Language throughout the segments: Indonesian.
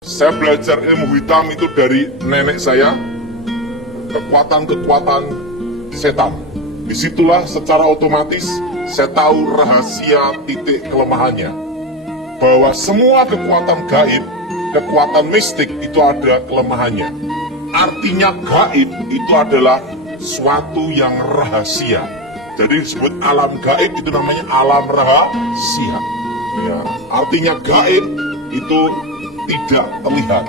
Saya belajar ilmu hitam itu dari nenek saya, kekuatan-kekuatan setan. Disitulah secara otomatis saya tahu rahasia titik kelemahannya. Bahwa semua kekuatan gaib, kekuatan mistik itu ada kelemahannya. Artinya gaib itu adalah suatu yang rahasia. Jadi disebut alam gaib itu namanya alam rahasia. Ya, artinya gaib itu tidak terlihat.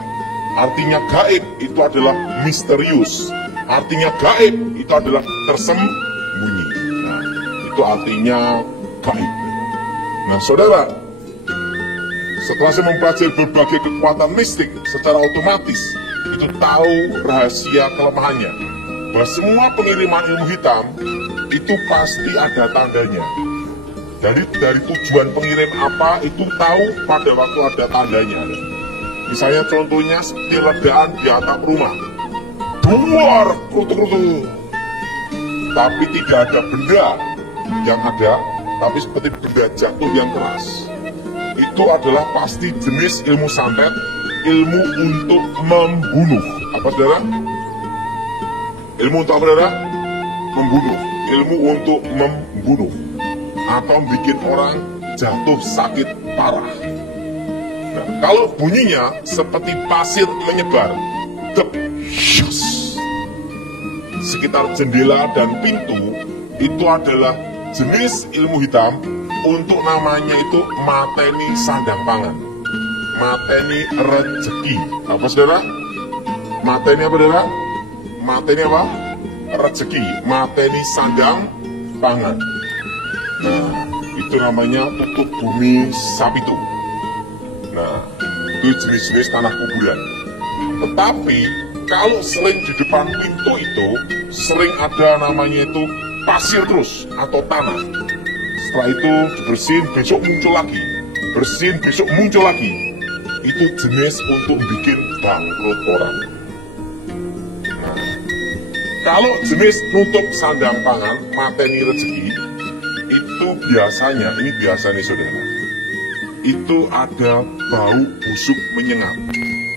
Artinya gaib itu adalah misterius. Artinya gaib itu adalah tersembunyi. Nah, itu artinya gaib. Nah, saudara, setelah saya mempelajari berbagai kekuatan mistik, secara otomatis itu tahu rahasia kelemahannya. Bahwa semua pengiriman ilmu hitam itu pasti ada tandanya. Jadi dari tujuan pengirim apa itu tahu pada waktu ada tandanya. Misalnya contohnya seperti ledakan di atap rumah. Duar, kutu-kutu. Tapi tidak ada benda yang ada, tapi seperti benda jatuh yang keras. Itu adalah pasti jenis ilmu santet, ilmu untuk membunuh. Apa saudara? Ilmu untuk apa saudara? Membunuh. Ilmu untuk membunuh. Atau bikin orang jatuh sakit parah. Nah, kalau bunyinya seperti pasir menyebar, sekitar jendela dan pintu, itu adalah jenis ilmu hitam untuk namanya itu mateni sandang pangan, mateni rezeki. Apa saudara? Mateni apa saudara? Mateni apa? Rezeki, mateni sandang pangan. Nah, itu namanya tutup bumi sapitu. Nah, itu jenis-jenis tanah kuburan. Tetapi, kalau sering di depan pintu itu, sering ada namanya itu pasir terus, atau tanah. Setelah itu dibersihin, besok muncul lagi. Bersihin, besok muncul lagi. Itu jenis untuk bikin bangkrut orang. Nah, kalau jenis nutup sandang pangan, mateni rezeki, itu biasanya, ini biasanya saudara, itu ada bau busuk menyengat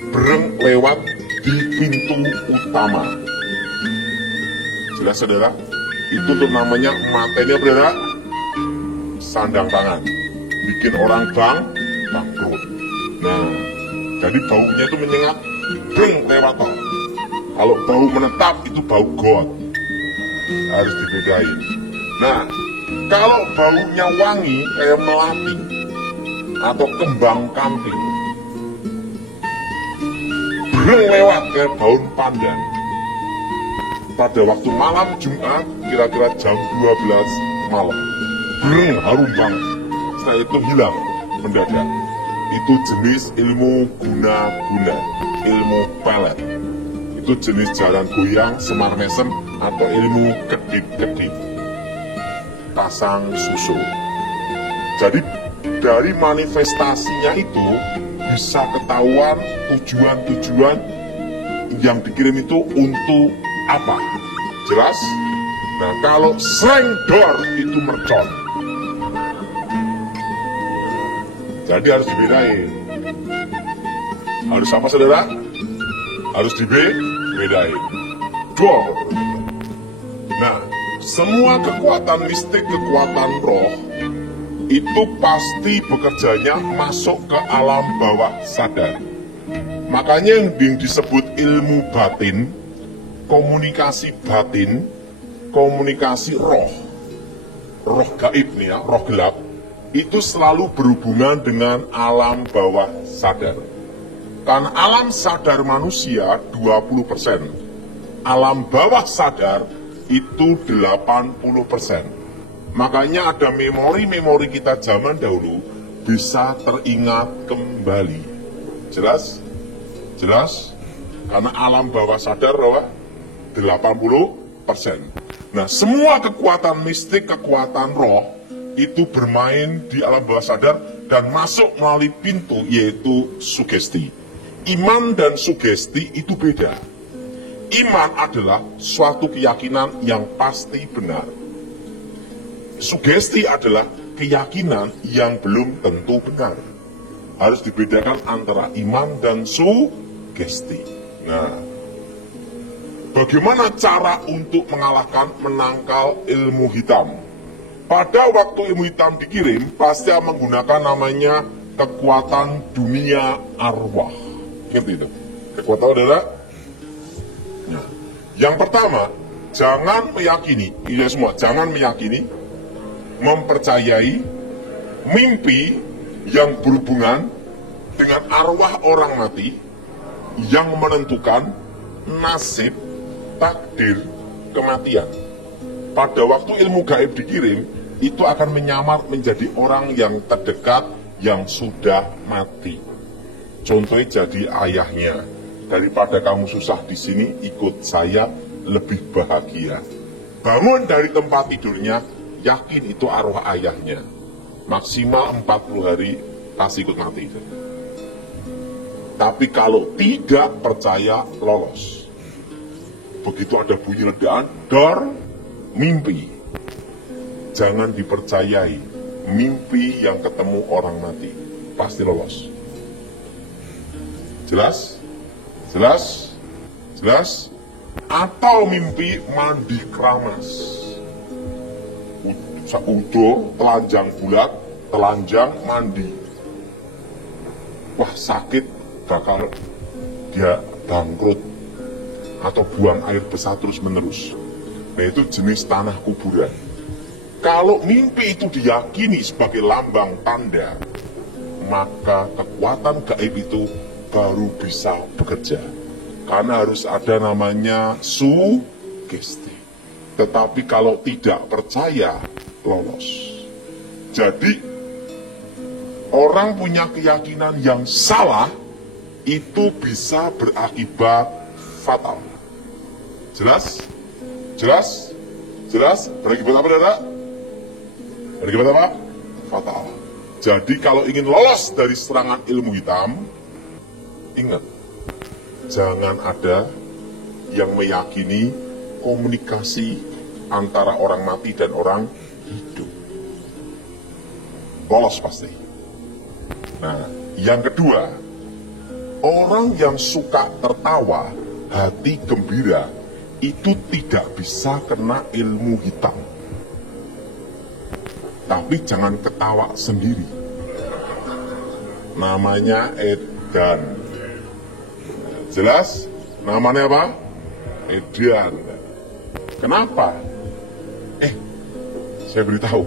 bereng lewat di pintu utama. Jelas saudara? Itu tuh namanya mateni apa saudara? Sandang pangan, bikin orang bangkrut. Nah, jadi baunya itu menyengat bereng lewat toh. Kalau bau menetap itu bau goat, harus dibedain. Nah, kalau baunya wangi kayak melati atau kembang kamping, bereng lewat kayak daun pandan. Pada waktu malam Jumat, kira-kira jam 12 malam, bereng harum banget. Setelah itu hilang mendadak. Itu jenis ilmu guna-guna, ilmu pelet. Itu jenis jalan goyang, semar mesem, atau ilmu kedip-kedip, pasang susu. Jadi dari manifestasinya itu bisa ketahuan tujuan-tujuan yang dikirim itu untuk apa. Jelas? Nah, kalau slengdor itu mercon. Jadi harus dibedain. Harus apa saudara? Harus dibedain. Dor. Nah, semua kekuatan mistik, kekuatan roh, itu pasti bekerjanya masuk ke alam bawah sadar. Makanya yang disebut ilmu batin, komunikasi batin, komunikasi roh, roh gaib nih ya, roh gelap, itu selalu berhubungan dengan alam bawah sadar. Karena alam sadar manusia 20%, alam bawah sadar itu 80%. Makanya ada memori-memori kita zaman dahulu bisa teringat kembali. Jelas? Jelas? Karena alam bawah sadar bahwa 80%. Nah, semua kekuatan mistik, kekuatan roh itu bermain di alam bawah sadar dan masuk melalui pintu, yaitu sugesti. Iman dan sugesti itu beda. Iman adalah suatu keyakinan yang pasti benar. Sugesti adalah keyakinan yang belum tentu benar. harus dibedakan antara iman dan sugesti. Nah, bagaimana cara untuk menangkal ilmu hitam? Pada waktu ilmu hitam dikirim, pasti menggunakan namanya kekuatan dunia arwah. Ingat itu? Kekuatan adalah, nah, yang pertama, jangan meyakini, ini semua, jangan meyakini, mempercayai mimpi yang berhubungan dengan arwah orang mati yang menentukan nasib, takdir, kematian. Pada waktu ilmu gaib dikirim, itu akan menyamar menjadi orang yang terdekat yang sudah mati. Contohnya jadi ayahnya. Daripada kamu susah di sini, ikut saya lebih bahagia. Bangun dari tempat tidurnya, yakin itu arwah ayahnya. Maksimal 40 hari kasih ikut mati. Tapi kalau tidak percaya, lolos. Begitu ada bunyi ledakan, dor, mimpi. Jangan dipercayai mimpi yang ketemu orang mati. Pasti lolos. Jelas? Jelas? Jelas? Atau mimpi mandi keramas. Udo, telanjang bulat, telanjang mandi. Wah, sakit, bakal dia bangkrut atau buang air besar terus menerus. Nah, itu jenis tanah kuburan. Kalau mimpi itu diyakini sebagai lambang tanda, maka kekuatan gaib itu baru bisa bekerja. Karena harus ada namanya sugesti. Tetapi kalau tidak percaya, lolos. Jadi, orang punya keyakinan yang salah, itu bisa berakibat fatal. Jelas? Jelas? Jelas? Berakibat apa, saudara? Berakibat apa? Fatal. Jadi kalau ingin lolos dari serangan ilmu hitam, ingat, jangan ada yang meyakini komunikasi antara orang mati dan orang hidup. Lolos pasti. Nah, yang kedua, orang yang suka tertawa, hati gembira, itu tidak bisa kena ilmu hitam. Tapi jangan ketawa sendiri. Namanya edan. Jelas? Namanya apa? Edan. Kenapa? Saya beritahu,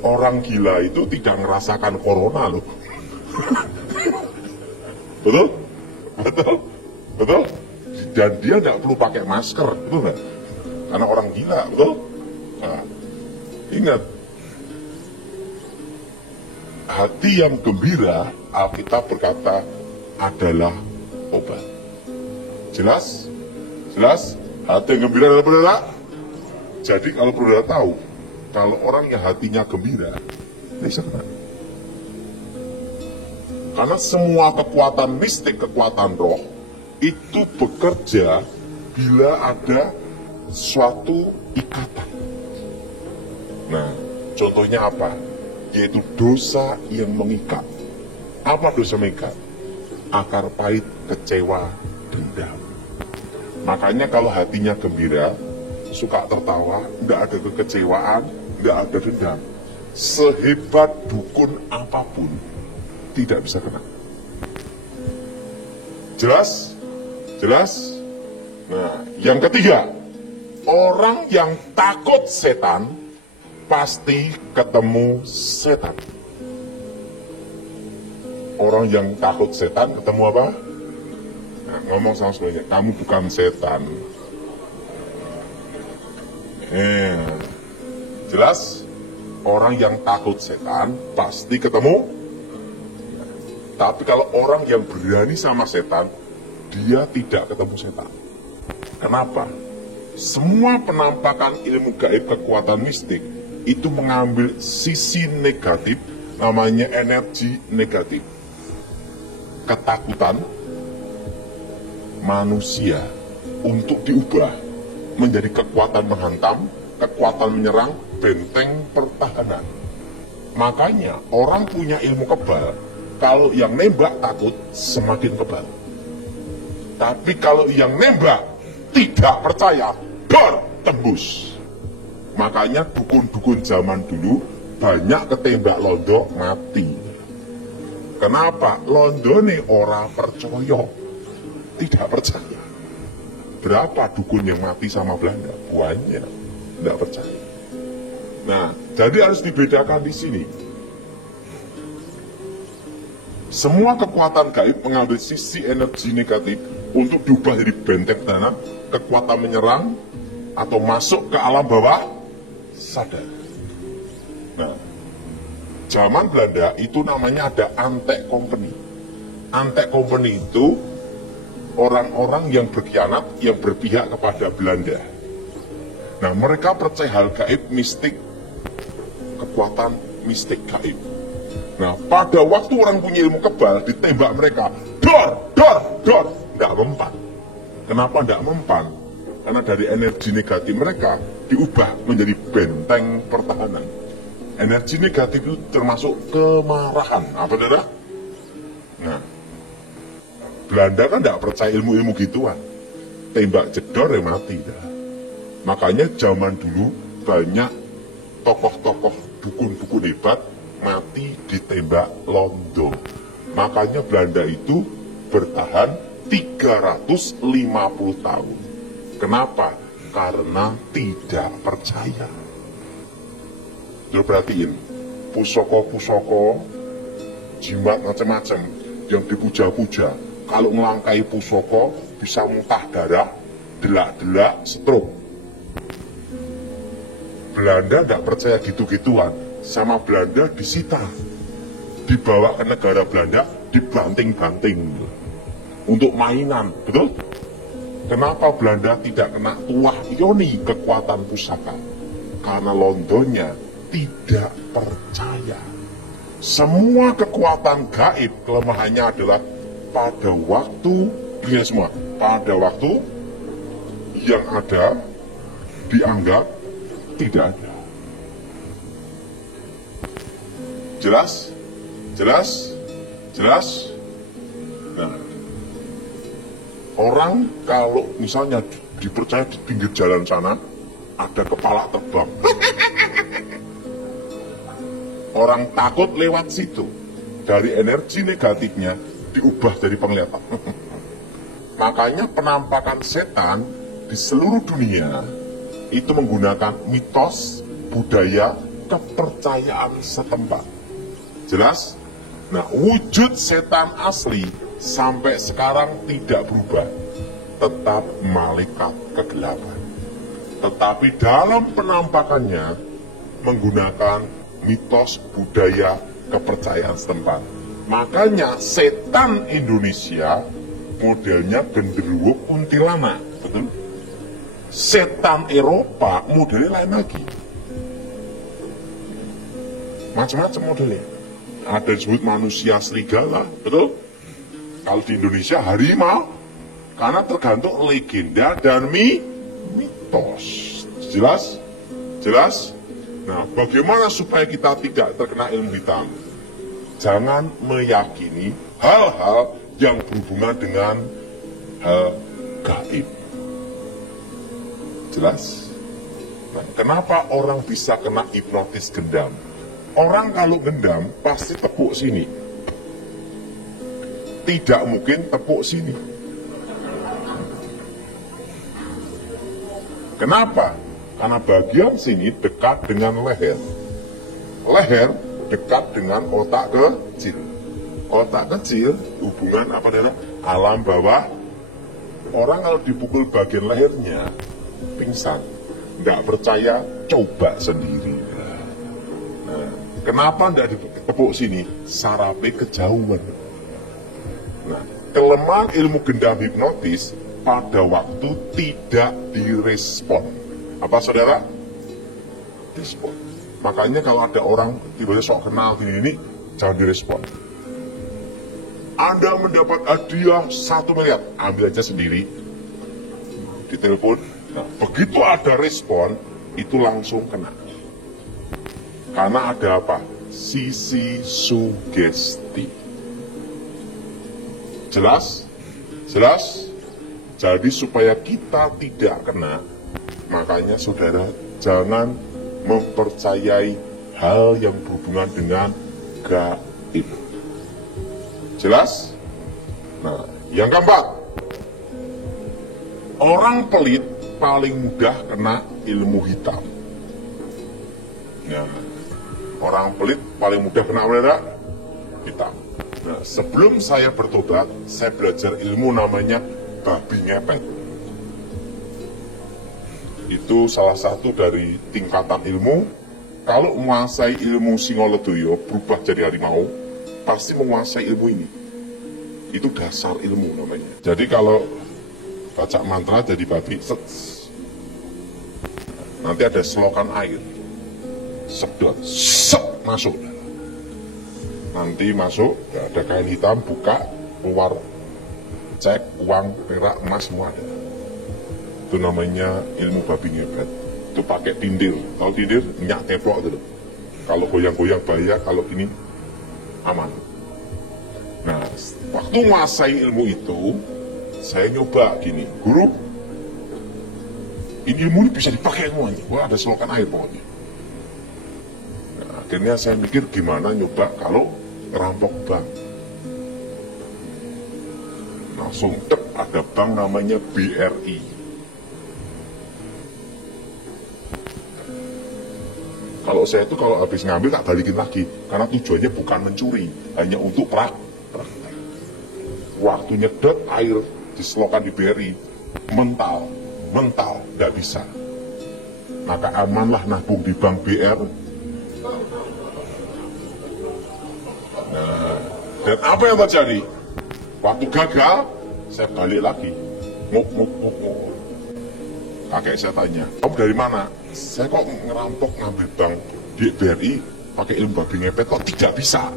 orang gila itu tidak merasakan corona loh. Betul? Betul? Betul? Dan dia tidak perlu pakai masker, betul nggak? Karena orang gila, betul? Nah, ingat, hati yang gembira, Alkitab berkata, adalah obat. Jelas? Jelas? Hati yang gembira adalah saudara. Jadi kalau saudara tahu, kalau orang yang hatinya gembira, bisa kena. Karena semua kekuatan mistik, kekuatan roh, itu bekerja bila ada suatu ikatan. Nah, contohnya apa? Yaitu dosa yang mengikat. Apa dosa mengikat? Akar pahit, kecewa, dendam. Makanya kalau hatinya gembira, suka tertawa, nggak ada kekecewaan, nggak ada dendam. Sehebat dukun apapun, tidak bisa kena. Jelas? Jelas? Nah, yang ketiga, orang yang takut setan, pasti ketemu setan. Orang yang takut setan ketemu apa? Nah, ngomong sama sebenarnya, kamu bukan setan. Jelas? Orang yang takut setan pasti ketemu. Tapi kalau orang yang berani sama setan, dia tidak ketemu setan. Kenapa? Semua penampakan ilmu gaib kekuatan mistik itu mengambil sisi negatif, namanya energi negatif. Ketakutan manusia untuk diubah menjadi kekuatan menghantam, kekuatan menyerang, benteng pertahanan. Makanya orang punya ilmu kebal kalau yang nembak takut, semakin kebal. Tapi kalau yang nembak tidak percaya, dor, tembus. Makanya dukun-dukun zaman dulu banyak ketembak londo mati. Kenapa? Londone ora percaya, tidak percaya. Berapa dukun yang mati sama Belanda? Banyak, tidak percaya. Nah, jadi harus dibedakan di sini. Semua kekuatan gaib mengambil sisi energi negatif untuk diubah jadi benteng tanah, kekuatan menyerang, atau masuk ke alam bawah sadar. Nah, zaman Belanda itu namanya ada Antek Company. Antek Company itu orang-orang yang berkhianat, yang berpihak kepada Belanda. Nah, mereka percaya hal gaib, mistik, kekuatan mistik gaib. Nah, pada waktu orang punya ilmu kebal, ditembak mereka, dor, dor, dor, tidak mempan. Kenapa tidak mempan? Karena dari energi negatif mereka diubah menjadi benteng pertahanan. Energi negatif itu termasuk kemarahan. Apa saudara? Nah, Belanda kan tidak percaya ilmu-ilmu gituan. Tembak jedor ya mati. Dah. Makanya zaman dulu banyak tokoh-tokoh dukun-dukun hebat mati ditembak londo. Makanya Belanda itu bertahan 350 tahun. Kenapa? Karena tidak percaya. Lo perhatiin, pusoko-pusoko, jimat macam-macam yang dipuja-puja. Kalau melangkai pusoko bisa muntah darah, delak-delak, stroke. Belanda tidak percaya gitu-gituan. Sama Belanda disita, dibawa ke negara Belanda, dibanting-banting untuk mainan, betul? Kenapa Belanda tidak kena tuah yoni kekuatan pusaka? Karena Londonnya tidak percaya. Semua kekuatan gaib kelemahannya adalah pada waktu, lihat semua, pada waktu yang ada dianggap tidak ada. Jelas? Jelas? Jelas? Nah, orang kalau misalnya dipercaya di pinggir jalan sana ada kepala terbang, orang takut lewat situ, dari energi negatifnya diubah jadi penglihatan. Makanya penampakan setan di seluruh dunia itu menggunakan mitos, budaya, kepercayaan setempat. Jelas? Nah, wujud setan asli sampai sekarang tidak berubah. Tetap malaikat kegelapan. Tetapi dalam penampakannya menggunakan mitos, budaya, kepercayaan setempat. Makanya setan Indonesia modelnya genderuwo kuntilanak, betul? Setan Eropa modelnya lain lagi. Macam-macam modelnya. Ada yang disebut manusia serigala, betul? Kalau di Indonesia harimau, karena tergantung legenda dan mitos. Jelas? Jelas? Nah, bagaimana supaya kita tidak terkena ilmu hitam? Jangan meyakini hal-hal yang berhubungan dengan hal gaib. Jelas? Nah, kenapa orang bisa kena hipnotis gendam? Orang kalau gendam pasti tepuk sini. Tidak mungkin tepuk sini. Kenapa? Karena bagian sini dekat dengan leher. Leher dekat dengan otak kecil. Otak kecil hubungan apa dengan alam bawah. Orang kalau dipukul bagian lehernya pingsan. Nggak percaya, coba sendiri. Nah, kenapa nggak ditepuk sini? Sarape kejauhan. Nah, kelemahan ilmu gendam hipnotis pada waktu tidak direspon. Apa saudara? Respon. Makanya kalau ada orang tiba-tiba sok kenal ini, jangan direspon. Anda mendapat hadiah 1 miliar, ambil aja sendiri. Ditelepon. Nah, begitu ada respon, itu langsung kena. Karena ada apa? Sisi sugesti. Jelas? Jelas? Jadi supaya kita tidak kena, makanya saudara jangan mempercayai hal yang berhubungan dengan gaib. Jelas? Nah, yang keempat, orang pelit paling mudah kena ilmu hitam. Nah, orang pelit paling mudah kena hitam. Nah, sebelum saya bertobat, saya belajar ilmu namanya babi ngepet. Itu salah satu dari tingkatan ilmu. Kalau menguasai ilmu Singolodaya berubah jadi harimau, pasti menguasai ilmu ini. Itu dasar ilmu namanya. Jadi kalau baca mantra jadi babi, nanti ada selokan air, sedot, masuk. Nanti masuk, ada kain hitam, buka, keluar, cek, uang, perak, emas, semua ada. Itu namanya ilmu babi ngepet. Itu pakai tindir, tahu tindir? Minyak teplok itu. Kalau goyang-goyang bahaya, kalau ini aman. Nah, waktu menguasai ilmu itu, saya nyoba gini, guru, ini ilmu ini bisa dipakai semuanya. Wah, ada selokan air pokoknya. Nah, akhirnya saya mikir gimana nyoba kalau ngerampok bank. Langsung ada bank namanya BRI. Kalau saya itu kalau habis ngambil tak balikin lagi, karena tujuannya bukan mencuri, hanya untuk praktek. Waktu nyedot air diselokan di BRI, mental, nggak bisa. Maka amanlah nabung di bank BR. Nah, dan apa yang terjadi? Waktu gagal, saya balik lagi. Nguk. Kakek saya tanya, kamu dari mana? Saya kok ngerampok ngambil bank di BRI pakai ilmu babi ngepet kok tidak bisa?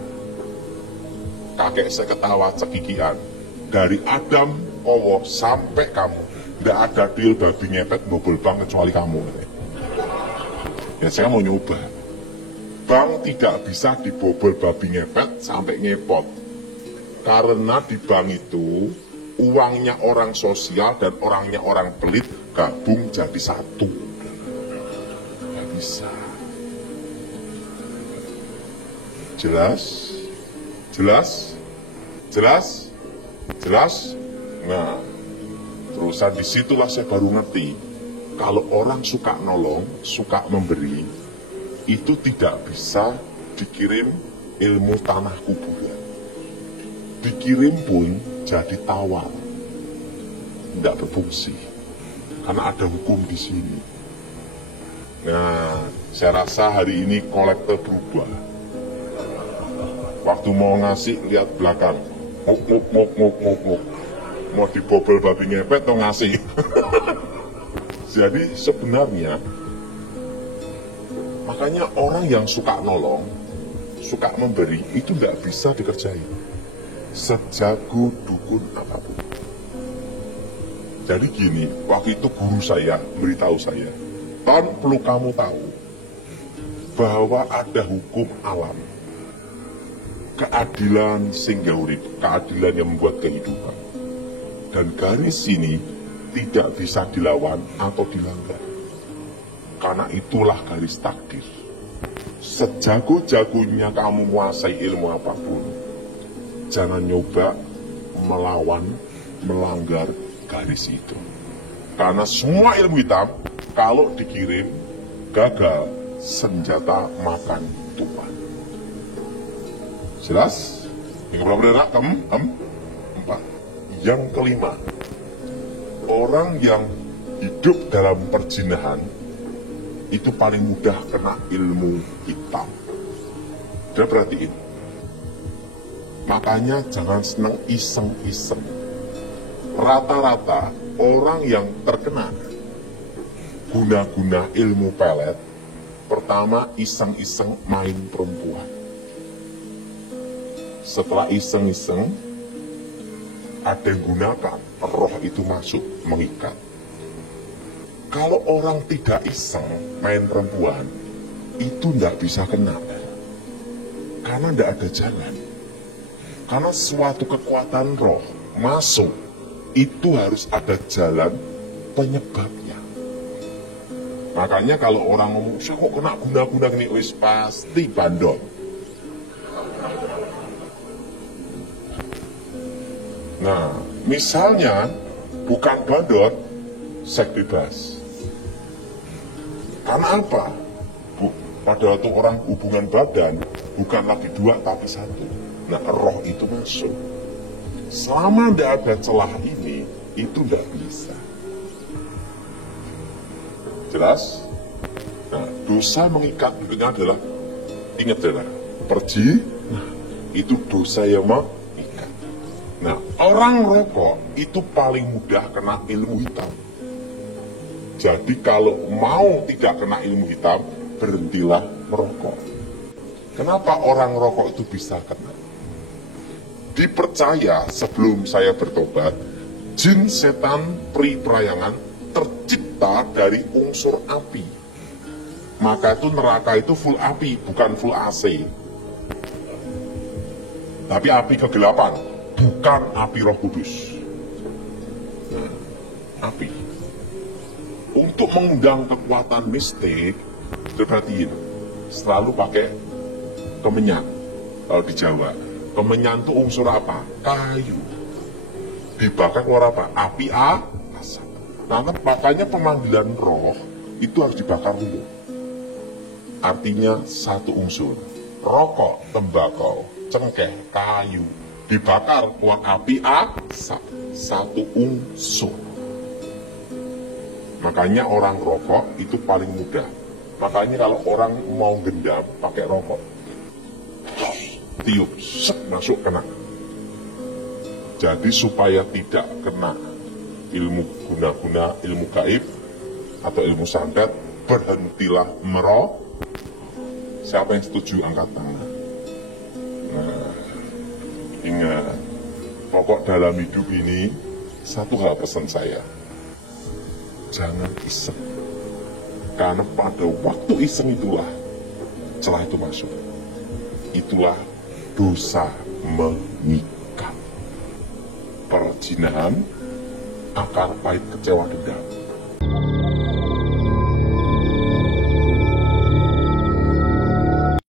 Kakek saya ketawa cekikian. Dari Adam, Kowo sampai kamu, tidak ada deal babi ngepet bobol bank kecuali kamu. Ya saya mau nyoba. Bank tidak bisa dibobol babi ngepet sampai ngepot. Karena di bank itu uangnya orang sosial dan orangnya orang pelit gabung jadi satu. Nggak bisa. Jelas? Jelas? Jelas? Jelas? Nah, terusan disitulah saya baru ngerti. Kalau orang suka nolong, suka memberi, itu tidak bisa dikirim ilmu tanah kuburan. Dikirim pun jadi tawar, tidak berfungsi, karena ada hukum di sini. Nah, saya rasa hari ini kolektor berubah. Waktu mau ngasih, lihat belakang, muk. Mau dibobol babi ngepet atau ngasih. Jadi sebenarnya, makanya orang yang suka nolong, suka memberi, itu tidak bisa dikerjain. Sejago dukun apapun. Jadi gini, waktu itu guru saya beritahu saya, Ton, perlu kamu tahu bahwa ada hukum alam, keadilan sehingga urip, keadilan yang membuat kehidupan, dan garis ini tidak bisa dilawan atau dilanggar, karena itulah garis takdir. Sejago-jagonya kamu menguasai ilmu apapun, jangan nyoba melawan, melanggar garis itu. Karena semua ilmu hitam, kalau dikirim, gagal, senjata makan tuan. Jelas? Yang berapa? Empat. Yang kelima, orang yang hidup dalam perjinahan, itu paling mudah kena ilmu hitam. Udah perhatiin. Makanya jangan senang iseng-iseng. Rata-rata orang yang terkena guna-guna ilmu pelet, pertama iseng-iseng main perempuan. Setelah iseng-iseng, ada yang gunakan, roh itu masuk, mengikat. Kalau orang tidak iseng main perempuan, itu tidak bisa kena. Karena tidak ada jalan. Karena suatu kekuatan roh masuk, itu harus ada jalan penyebabnya. Makanya kalau orang ngomong, saya kok kena guna-guna ini, wis pasti bandot. Nah, misalnya bukan bandot, seks bebas. Karena apa? Pada waktu orang hubungan badan, bukan lagi 2 tapi 1. Nah, roh itu masuk. Selama tidak ada celah ini, itu tidak bisa. Jelas? Nah, dosa mengikat berikutnya adalah, ingat adalah, pergi, itu dosa yang mengikat. Nah, orang rokok itu paling mudah kena ilmu hitam. Jadi kalau mau tidak kena ilmu hitam, berhentilah merokok. Kenapa orang rokok itu bisa kena? Dipercaya sebelum saya bertobat, jin setan pri perayangan tercipta dari unsur api. Maka itu neraka itu full api, bukan full AC. Tapi api kegelapan, bukan api Roh Kudus. Nah, api. Untuk mengundang kekuatan mistik, perhatiin, selalu pakai kemenyan. Kalau di Jawa, kemenyan itu unsur apa? Kayu. Dibakar keluar apa? Api asap. Nah, makanya pemanggilan roh itu harus dibakar dulu. Artinya satu unsur. Rokok, tembakau, cengkeh, kayu, dibakar keluar api asap. Satu unsur. Makanya orang rokok itu paling mudah. Makanya kalau orang mau gendam pakai rokok, tiup, sek, masuk kena. Jadi supaya tidak kena ilmu guna-guna, ilmu gaib atau ilmu santet, berhentilah merokok. Siapa yang setuju angkat tangan? Nah, ingat, pokok dalam hidup ini satu hal pesan saya. Jangan iseng, karena pada waktu iseng itulah celah itu masuk. Itulah dosa mengikat. Perzinahan, akar pahit kecewa dendam.